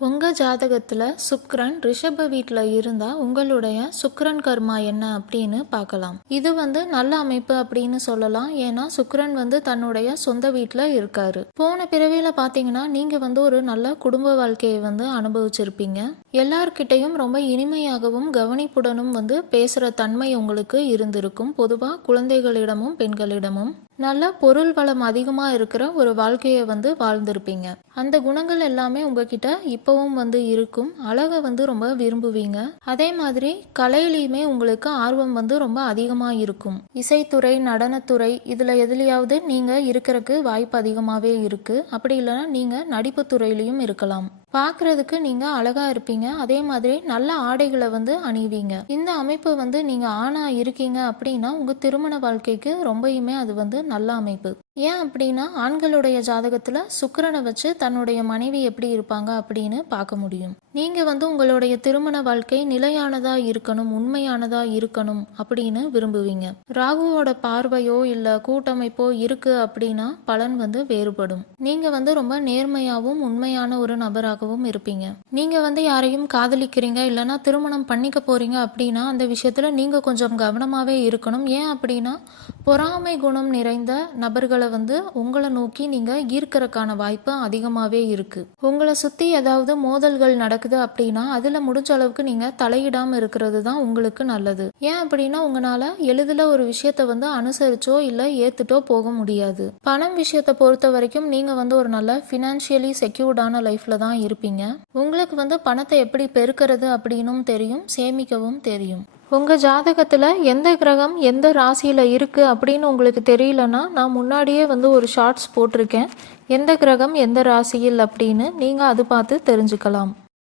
உங்க ஜாதகத்துல சுக்கிரன் ரிஷப வீட்ல இருந்தா உங்களுடைய சுக்கிரன் கர்மா என்ன அப்படின்னு பார்க்கலாம். இது நல்ல அமைப்பு அப்படின்னு சொல்லலாம். ஏன்னா சுக்கிரன் தன்னுடைய சொந்த வீட்ல இருக்காரு. போன பிறவியில பாத்தீங்கன்னா நீங்க ஒரு நல்ல குடும்ப வாழ்க்கையை அனுபவிச்சிருப்பீங்க. எல்லார்கிட்டையும் ரொம்ப இனிமையாகவும் கவனிப்புடனும் பேசுற தன்மை உங்களுக்கு இருந்திருக்கும். பொதுவா குழந்தைகளிடமும் பெண்களிடமும் நல்ல பொருள் வளம் அதிகமாக இருக்கிற ஒரு வாழ்க்கையை வாழ்ந்திருப்பீங்க. அந்த குணங்கள் எல்லாமே உங்ககிட்ட இப்பவும் இருக்கும். அழகை ரொம்ப விரும்புவீங்க. அதே மாதிரி கலையிலையுமே உங்களுக்கு ஆர்வம் ரொம்ப அதிகமாக இருக்கும். இசைத்துறை, நடனத்துறை இதுல எதுலையாவது நீங்க இருக்கிறதுக்கு வாய்ப்பு அதிகமாகவே இருக்கு. அப்படி இல்லைன்னா நீங்க நடிப்பு துறையிலையும் இருக்கலாம். பார்க்கறதுக்கு நீங்க அழகா இருப்பீங்க. அதே மாதிரி நல்ல ஆடைகளை அணிவீங்க. இந்த அமைப்பு நீங்க ஆணா இருக்கீங்க அப்படின்னா உங்க திருமண வாழ்க்கைக்கு ரொம்பயுமே அது நல்ல அமைப்பு. ஏன் அப்படின்னா ஆண்களுடைய ஜாதகத்துல சுக்கிரனை வச்சு தன்னுடைய மனைவி எப்படி இருப்பாங்க அப்படின்னு பார்க்க முடியும். நீங்க உங்களுடைய திருமண வாழ்க்கை நிலையானதா இருக்கணும், உண்மையானதா இருக்கணும் அப்படின்னு விரும்புவீங்க. ராகுவோட பார்வையோ இல்ல கூட்டமைப்போ இருக்கு அப்படின்னா பலன் வேறுபடும். நீங்க ரொம்ப நேர்மையாவும் உண்மையான ஒரு நபராகவும் இருப்பீங்க. நீங்க யாரையும் காதலிக்கிறீங்க இல்லைன்னா திருமணம் பண்ணிக்க போறீங்க அப்படின்னா அந்த விஷயத்துல நீங்க கொஞ்சம் கவனமாவே இருக்கணும். ஏன் அப்படின்னா பொறாமை குணம் நிறைந்த நபர்களை உங்களை நோக்கி நீங்க ஈர்க்கறதுக்கான வாய்ப்பு அதிகமாவே இருக்கு. உங்களை சுத்தி ஏதாவது மோதல்கள் நடக்குது அப்படின்னா அதுல முடிஞ்ச அளவுக்கு நீங்க தலையிடாம இருக்கிறது தான் உங்களுக்கு நல்லது. ஏன் அப்படின்னா உங்களால எளிதில் ஒரு விஷயத்த அனுசரிச்சோ இல்ல ஏத்துட்டோ போக முடியாது. பணம் விஷயத்தை பொறுத்த வரைக்கும் நீங்க ஒரு நல்ல பினான்சியலி செக்யூர்டான லைஃப்ல தான் இருப்பீங்க. உங்களுக்கு பணத்தை எப்படி பெருக்கிறது அப்படின்னும் தெரியும், சேமிக்கவும் தெரியும். உங்கள் ஜாதகத்தில் எந்த கிரகம் எந்த ராசியில் இருக்குது அப்படின்னு உங்களுக்கு தெரியலன்னா நான் முன்னாடியே ஒரு ஷார்ட்ஸ் போட்டிருக்கேன். எந்த கிரகம் எந்த ராசியில் அப்படின்னு நீங்கள் அது பார்த்து தெரிஞ்சுக்கலாம்.